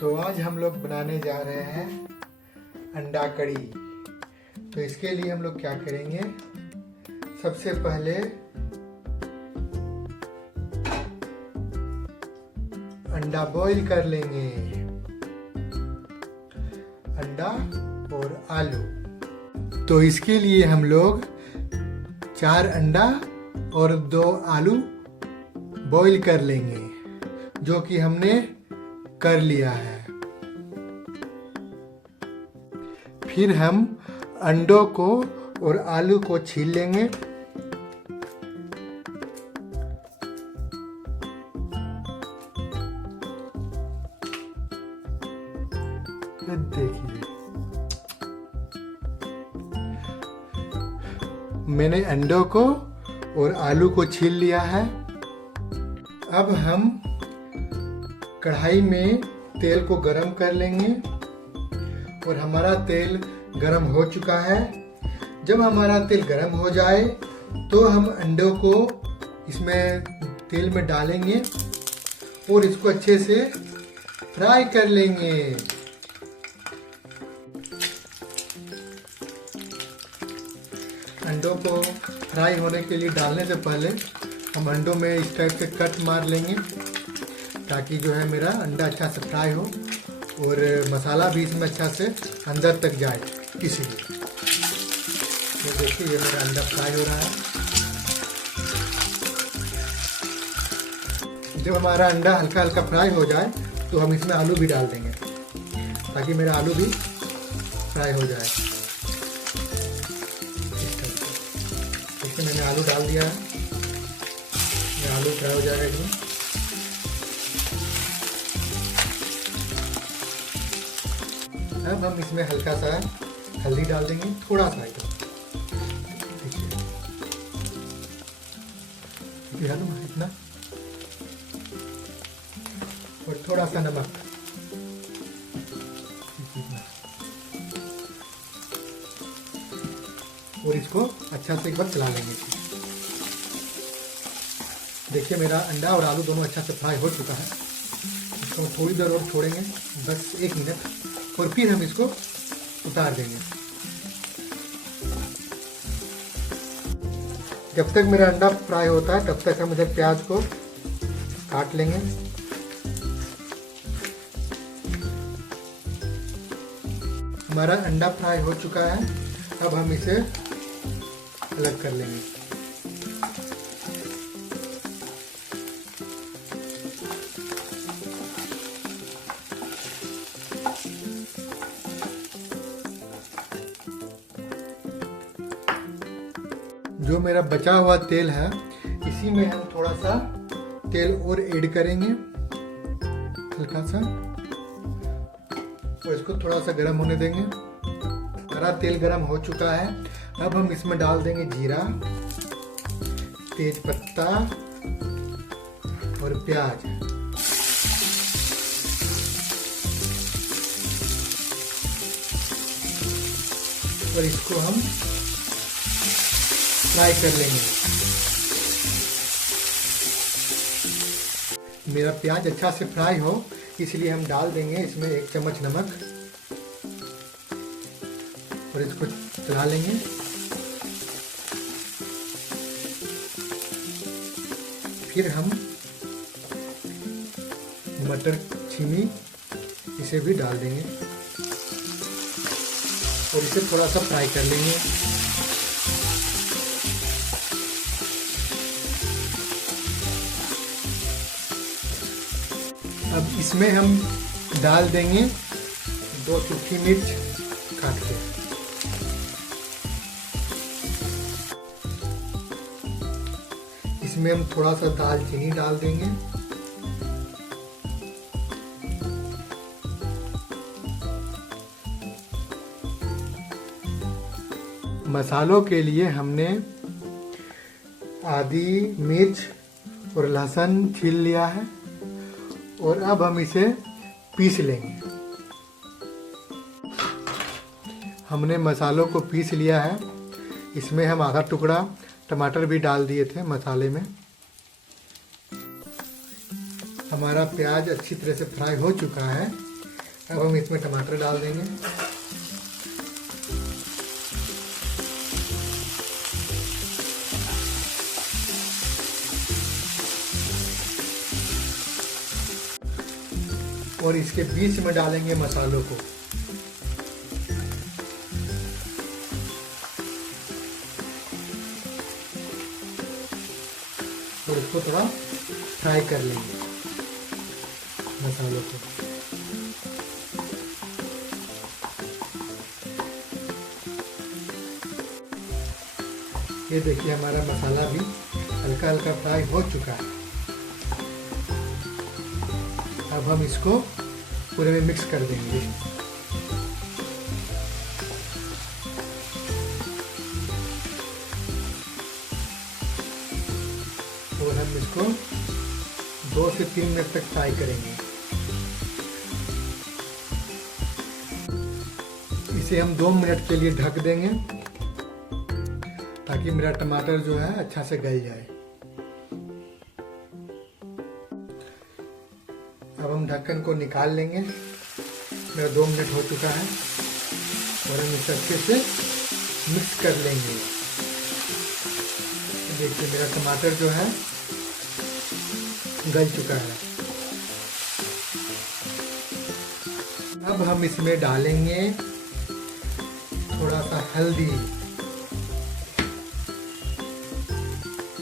तो आज हम लोग बनाने जा रहे हैं अंडा कड़ी। तो इसके लिए हम लोग क्या करेंगे, सबसे पहले अंडा बॉईल कर लेंगे, अंडा और आलू। तो इसके लिए हम लोग 4 अंडा और 2 आलू बॉईल कर लेंगे, जो कि हमने कर लिया है। फिर हम अंडों को और आलू को छील लेंगे। देखिए, मैंने अंडों को और आलू को छील लिया है। अब हम कढ़ाई में तेल को गरम कर लेंगे और हमारा तेल गरम हो चुका है। जब हमारा तेल गरम हो जाए तो हम अंडों को इसमें तेल में डालेंगे और इसको अच्छे से फ्राई कर लेंगे। अंडों को फ्राई होने के लिए डालने से पहले हम अंडों में इस टाइप से कट मार लेंगे, ताकि जो है मेरा अंडा अच्छा से फ्राई हो और मसाला भी इसमें अच्छा से अंदर तक जाए। इसीलिए ये देखिए, ये मेरा अंडा फ्राई हो रहा है। जब हमारा अंडा हल्का हल्का फ्राई हो जाए तो हम इसमें आलू भी डाल देंगे, ताकि मेरा आलू भी फ्राई हो जाए। इसमें मैंने आलू डाल दिया है, आलू फ्राई हो जाएगा इसमें। अब हम इसमें हल्का सा हल्दी डाल देंगे, थोड़ा सा इतना और थोड़ा सा नमक। और इसको अच्छा से एक बार चला लेंगे। देखिए, मेरा अंडा और आलू दोनों अच्छा से फ्राई हो चुका है। इसको थोड़ी देर और छोड़ेंगे, बस 1 मिनट, और फिर हम इसको उतार देंगे। जब तक मेरा अंडा फ्राई होता है तब तक हम इधर प्याज को काट लेंगे। हमारा अंडा फ्राई हो चुका है, अब हम इसे अलग कर लेंगे। जो मेरा बचा हुआ तेल है, इसी में हम थोड़ा सा तेल और ऐड करेंगे, हल्का सा, और इसको थोड़ा सा गर्म होने देंगे। हमारा तेल गर्म हो चुका है। अब हम इसमें डाल देंगे जीरा, तेज पत्ता और प्याज। और इसको हम फ्राई कर लेंगे। मेरा प्याज अच्छा से फ्राई हो, इसलिए हम डाल देंगे इसमें 1 चम्मच नमक और इसको चला लेंगे। फिर हम मटर छीमी इसे भी डाल देंगे और इसे थोड़ा सा फ्राई कर लेंगे। अब इसमें हम डाल देंगे 2 सूखी मिर्च काट के। इसमें हम थोड़ा सा दालचीनी डाल देंगे। मसालों के लिए हमने आदि, मिर्च और लहसुन छील लिया है और अब हम इसे पीस लेंगे। हमने मसालों को पीस लिया है। इसमें हम आधा टुकड़ा टमाटर भी डाल दिए थे मसाले में। हमारा प्याज अच्छी तरह से फ्राई हो चुका है। अब हम इसमें टमाटर डाल देंगे। और इसके बीच में डालेंगे मसालों को। और इसको थोड़ा फ्राई कर लेंगे मसालों को। ये देखिए हमारा मसाला भी हल्का हल्का फ्राई हो चुका है। अब हम इसको पूरे में मिक्स कर देंगे। और हम इसको 2 से 3 मिनट तक फ्राई करेंगे। इसे हम 2 मिनट के लिए ढक देंगे ताकि मेरा टमाटर जो है अच्छा से गल जाए। अब हम ढक्कन को निकाल लेंगे। मेरा 2 मिनट हो चुका है और हम इसे अच्छे से मिक्स कर लेंगे। देखिए मेरा टमाटर जो है गल चुका है। अब हम इसमें डालेंगे थोड़ा सा हल्दी।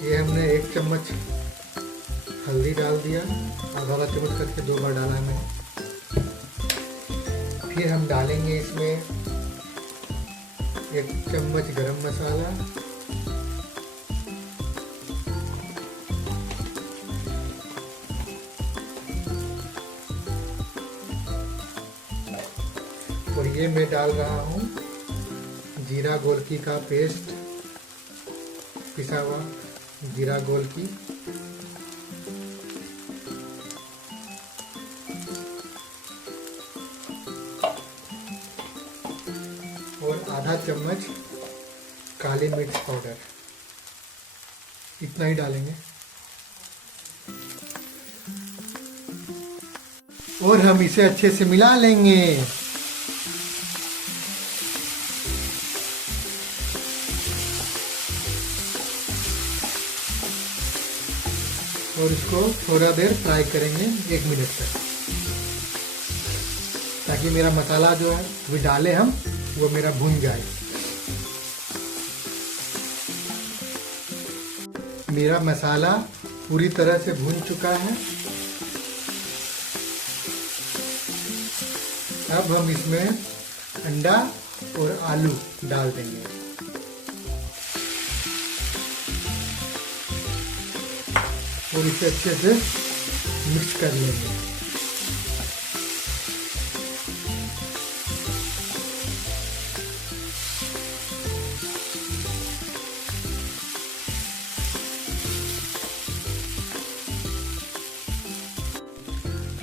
ये हमने 1 चम्मच हल्दी डाल दिया, आधा चम्मच करके 2 बार डाला हमने। फिर हम डालेंगे इसमें 1 चम्मच गरम मसाला, और ये मैं डाल रहा हूँ जीरा गोलकी का पेस्ट, पिसा हुआ जीरा गोलकी। और आधा चम्मच काली मिर्च पाउडर, इतना ही डालेंगे। और हम इसे अच्छे से मिला लेंगे। और इसको थोड़ा देर फ्राई करेंगे 1 मिनट तक, ताकि मेरा मसाला जो है वो डाले हम वो मेरा भुन जाए। मेरा मसाला पूरी तरह से भुन चुका है। अब हम इसमें अंडा और आलू डाल देंगे। और इसे अच्छे से मिक्स कर लेंगे।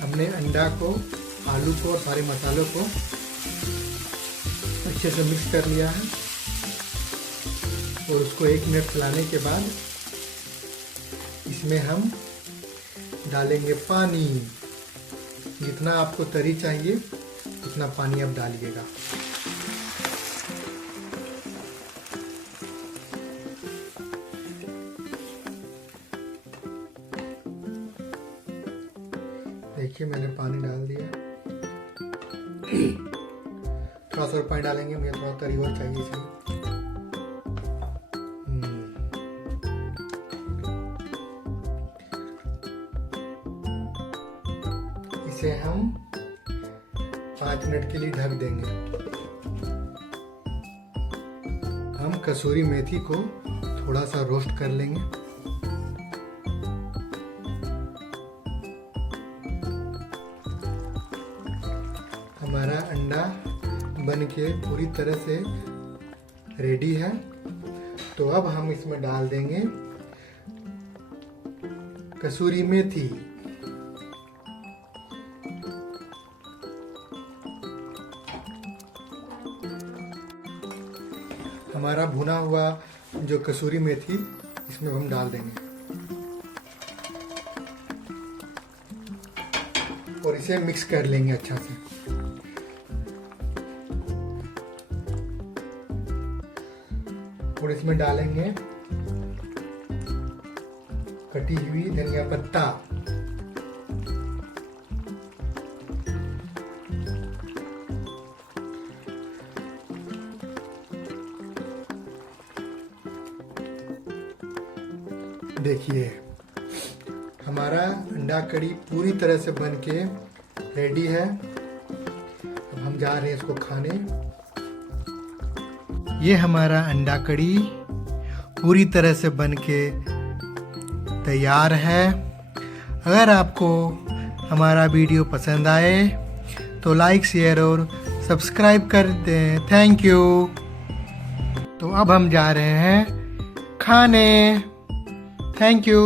हमने अंडा को, आलू को और सारे मसालों को अच्छे से मिक्स कर लिया है। और उसको 1 मिनट चलाने के बाद इसमें हम डालेंगे पानी। जितना आपको तरी चाहिए उतना पानी आप डालिएगा। देखिए मैंने पानी डाल दिया। थोड़ा सा और पानी डालेंगे, मुझे थोड़ा तरी और चाहिए इसलिए। इसे हम 5 मिनट के लिए ढक देंगे। हम कसूरी मेथी को थोड़ा सा रोस्ट कर लेंगे। हमारा अंडा बन के पूरी तरह से रेडी है। तो अब हम इसमें डाल देंगे कसूरी मेथी। हमारा भुना हुआ जो कसूरी मेथी इसमें हम डाल देंगे और इसे मिक्स कर लेंगे अच्छा से। और इसमें डालेंगे कटी हुई धनिया पत्ता, देखिए हमारा अंडा कड़ी पूरी तरह से बनके रेडी है। अब हम जा रहे हैं इसको खाने। ये हमारा अंडा कड़ी पूरी तरह से बनके तैयार है। अगर आपको हमारा वीडियो पसंद आए तो लाइक, शेयर और सब्सक्राइब कर दें। Thank you. तो अब हम जा रहे हैं खाने। Thank you.